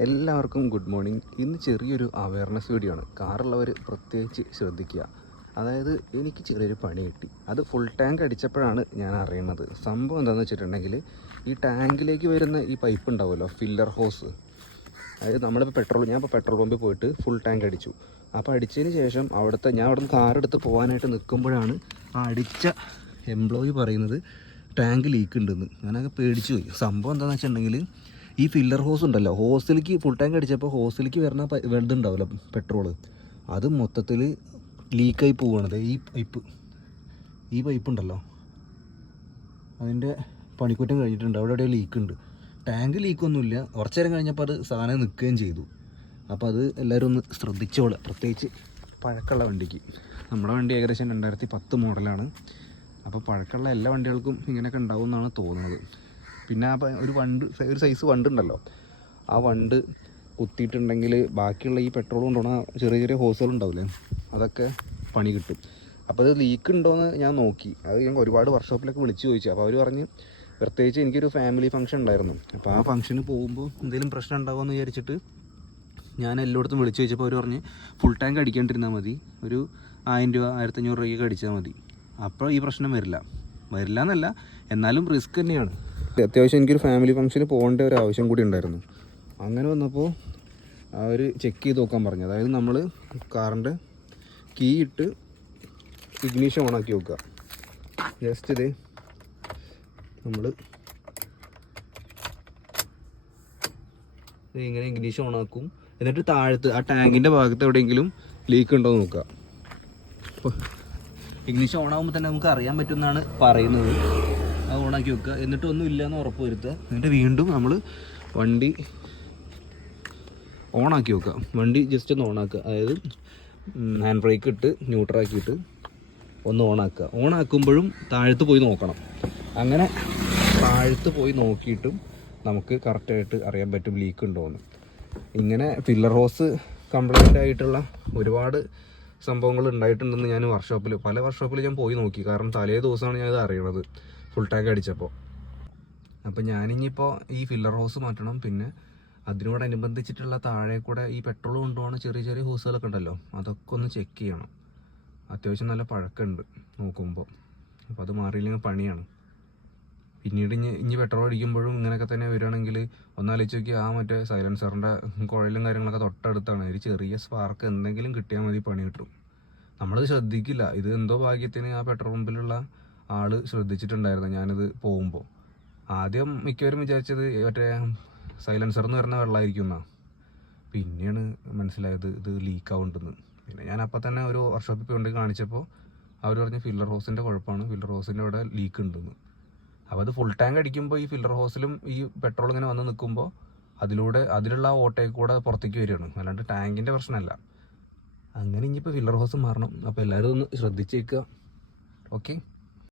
എല്ലാവർക്കും good morning. ഇന്ന് ചെറിയൊരു അവയർനെസ് വീഡിയോ ആണ്. കാറുള്ളവർ പ്രത്യേകിച്ച് ശ്രദ്ധിക്കുക. അതായത് എനിക്ക് ചെറിയൊരു പണി കിട്ടി. അത് ഫുൾ ടാങ്ക് അടിച്ചപ്പോഴാണ് ഞാൻ അറിയുന്നത്. സംഭവം എന്താണെന്ന് വെച്ചിട്ടുണ്ടെങ്കിൽ, ഈ ടാങ്കിലേക്ക് വരുന്ന ഈ പൈപ്പ് ഉണ്ടാവുമല്ലോ, ഫില്ലർ ഹോസ്. അതായത് നമ്മളിപ്പോൾ ഞാനിപ്പോൾ പെട്രോൾ പമ്പിൽ പോയിട്ട് ഫുൾ ടാങ്ക് അടിച്ചു. അപ്പോൾ അടിച്ചതിന് ശേഷം ഞാൻ അവിടുന്ന് കാറെടുത്ത് പോകാനായിട്ട് നിൽക്കുമ്പോഴാണ് ആ അടിച്ച എംപ്ലോയി പറയുന്നത് ടാങ്ക് ലീക്ക് ഉണ്ടെന്ന്. ഞാനൊക്കെ പേടിച്ചു പോയി. സംഭവം എന്താണെന്ന് വെച്ചിട്ടുണ്ടെങ്കിൽ, ഈ ഫില്ലർ ഹോസ് ഉണ്ടല്ലോ, ഹോസിലേക്ക് ഫുൾ ടാങ്ക് അടിച്ചപ്പോൾ ഹോസിലേക്ക് വരുന്ന വെള്ളം പെട്രോള്, അത് മൊത്തത്തിൽ ലീക്കായി പോവുകയാണത്. ഈ പൈപ്പ് ഉണ്ടല്ലോ, അതിൻ്റെ പണിക്കുറ്റം കഴിഞ്ഞിട്ടുണ്ട്. അവിടെ ലീക്ക് ഉണ്ട്. ടാങ്ക് ലീക്കൊന്നുമില്ല. കുറച്ച് നേരം കഴിഞ്ഞപ്പോൾ അത് സാധനം നിൽക്കുകയും ചെയ്തു. അപ്പോൾ അത് എല്ലാവരും ഒന്ന് ശ്രദ്ധിച്ചോളുക, പ്രത്യേകിച്ച് പഴക്കമുള്ള വണ്ടിക്ക്. നമ്മുടെ വണ്ടി ഏകദേശം 2010 മോഡലാണ്. അപ്പോൾ പഴക്കമുള്ള എല്ലാ വണ്ടികൾക്കും ഇങ്ങനെയൊക്കെ ഉണ്ടാവും എന്നാണ് തോന്നുന്നത്. പിന്നെ ഒരു സൈസ് വണ്ട് ഉണ്ടല്ലോ, ആ വണ്ട് കുത്തിയിട്ടുണ്ടെങ്കിൽ ബാക്കിയുള്ള ഈ പെട്രോൾ കൊണ്ടുപോകണ ചെറിയ ചെറിയ ഹോസുകൾ ഉണ്ടാവില്ലേ, അതൊക്കെ പണി കിട്ടും. അപ്പോൾ അത് ലീക്ക് ഉണ്ടോയെന്ന് ഞാൻ നോക്കി. അത് ഞാൻ ഒരുപാട് വർക്ക്ഷോപ്പിലൊക്കെ വിളിച്ച് ചോദിച്ചു. അപ്പോൾ അവർ പറഞ്ഞ്, പ്രത്യേകിച്ച് എനിക്കൊരു ഫാമിലി ഫംഗ്ഷൻ ഉണ്ടായിരുന്നു. അപ്പോൾ ആ ഫംഗ്ഷന് പോകുമ്പോൾ എന്തെങ്കിലും പ്രശ്നം ഉണ്ടാകുമെന്ന് വിചാരിച്ചിട്ട് ഞാൻ എല്ലായിടത്തും വിളിച്ച് ചോദിച്ചപ്പോൾ അവർ പറഞ്ഞ് ഫുൾ ടാങ്ക് അടിക്കാണ്ടിരുന്നാൽ മതി, ഒരു 1000 രൂപ 1500 രൂപയ്ക്ക് അടിച്ചാൽ മതി. അപ്പോൾ ഈ പ്രശ്നം വരില്ല എന്നല്ല, എന്നാലും റിസ്ക് തന്നെയാണ്. അത്യാവശ്യം എനിക്കൊരു ഫാമിലി ഫംഗ്ഷന് പോകേണ്ട ഒരു ആവശ്യം കൂടി ഉണ്ടായിരുന്നു. അങ്ങനെ വന്നപ്പോൾ അവർ ചെക്ക് ചെയ്ത് നോക്കാൻ പറഞ്ഞു. അതായത് നമ്മൾ കാറിൻ്റെ കീ ഇട്ട് ഇഗ്നിഷൻ ഓണാക്കി നോക്കുക. ജസ്റ്റ് ഇത് നമ്മൾ ഇങ്ങനെ ഇഗ്നിഷൻ ഓണാക്കും. എന്നിട്ട് താഴത്ത് ആ ടാങ്കിൻ്റെ ഭാഗത്ത് എവിടെയെങ്കിലും ലീക്ക് ഉണ്ടോ എന്ന് നോക്കുക. അപ്പോൾ ഇഗ്നിഷൻ ഓണാകുമ്പോൾ തന്നെ നമുക്ക് അറിയാൻ പറ്റുമെന്നാണ് പറയുന്നത്. അത് ഓണാക്കി വെക്കുക. എന്നിട്ട് ഒന്നും ഇല്ലയെന്ന് ഉറപ്പ് വരുത്തുക. എന്നിട്ട് വീണ്ടും നമ്മൾ വണ്ടി ഓണാക്കി വെക്കുക. വണ്ടി ജസ്റ്റ് ഒന്ന് ഓണാക്കുക. അതായത് ഹാൻഡ് ബ്രേക്ക് ഇട്ട് ന്യൂട്രാക്കിയിട്ട് ഒന്ന് ഓണാക്കുക. ഓണാക്കുമ്പോഴും താഴത്ത് പോയി നോക്കണം. അങ്ങനെ താഴത്ത് പോയി നോക്കിയിട്ടും നമുക്ക് കറക്റ്റായിട്ട് അറിയാൻ പറ്റും ലീക്ക് ഉണ്ടോയെന്ന്. ഇങ്ങനെ ഫില്ലർ ഹോസ് കംപ്ലൈൻ്റ് ആയിട്ടുള്ള ഒരുപാട് സംഭവങ്ങൾ ഉണ്ടായിട്ടുണ്ടെന്ന് ഞാൻ പല വർക്ക്ഷോപ്പിൽ ഞാൻ പോയി നോക്കി. കാരണം തലേ ദിവസമാണ് ഞാനത് അറിയണത് ഫുൾ ടാങ്ക് അടിച്ചപ്പോൾ. അപ്പോൾ ഞാനിപ്പോൾ ഈ ഫില്ലർ ഹോസ് മാറ്റണം. പിന്നെ അതിനോടനുബന്ധിച്ചിട്ടുള്ള താഴെ കൂടെ ഈ പെട്രോൾ കൊണ്ടുപോകുന്ന ചെറിയ ചെറിയ ഹോസുകളൊക്കെ ഉണ്ടല്ലോ, അതൊക്കെ ഒന്ന് ചെക്ക് ചെയ്യണം. അത്യാവശ്യം നല്ല പഴക്കമുണ്ട് നോക്കുമ്പോൾ. അപ്പോൾ അത് മാറിയില്ലെങ്കിൽ പണിയാണ്. പിന്നീട് ഇനി പെട്രോൾ അടിക്കുമ്പോഴും ഇങ്ങനെയൊക്കെ തന്നെ വരികയാണെങ്കിൽ ഒന്നാലോചിച്ച് നോക്കി, ആ മറ്റേ സൈലൻസറിൻ്റെ കുഴലും കാര്യങ്ങളൊക്കെ തൊട്ടടുത്താണ്. ഒരു ചെറിയ സ്പാർക്ക് എന്തെങ്കിലും കിട്ടിയാൽ മതി, പണി കിട്ടും. നമ്മളത് ശ്രദ്ധിക്കില്ല. ഇത് എന്തോ ഭാഗ്യത്തിന് ആ പെട്രോൾ പമ്പിലുള്ള ആൾ ശ്രദ്ധിച്ചിട്ടുണ്ടായിരുന്നു ഞാനിത് പോകുമ്പോൾ. ആദ്യം മിക്കവരും വിചാരിച്ചത് മറ്റേ സൈലൻസർ എന്ന് വരുന്ന വെള്ളമായിരിക്കും എന്നാണ്. പിന്നെയാണ് മനസ്സിലായത് ഇത് ലീക്കാവുണ്ടെന്ന്. പിന്നെ ഞാൻ അപ്പം തന്നെ ഒരു വർക്ക്ഷോപ്പിൽ കൊണ്ട് കാണിച്ചപ്പോൾ അവർ പറഞ്ഞ് ഫില്ലർ ഹോസിൻ്റെ കുഴപ്പമാണ്, ഫില്ലർ ഹോസിൻ്റെ അവിടെ ലീക്ക് ഉണ്ടെന്ന്. അപ്പോൾ അത് ഫുൾ ടാങ്ക് അടിക്കുമ്പോൾ ഈ ഫില്ലർ ഹോസിലും ഈ പെട്രോൾ ഇങ്ങനെ വന്ന് നിൽക്കുമ്പോൾ അതിലുള്ള ഓട്ടയിൽ കൂടെ പുറത്തേക്ക് വരികയാണ്, അല്ലാണ്ട് ടാങ്കിൻ്റെ പ്രശ്നമല്ല. അങ്ങനെ ഇനിയിപ്പോൾ ഫില്ലർ ഹോസ് മാറണം. അപ്പോൾ എല്ലാവരും ഒന്ന് ശ്രദ്ധിച്ചേക്കുക. ഓക്കെ.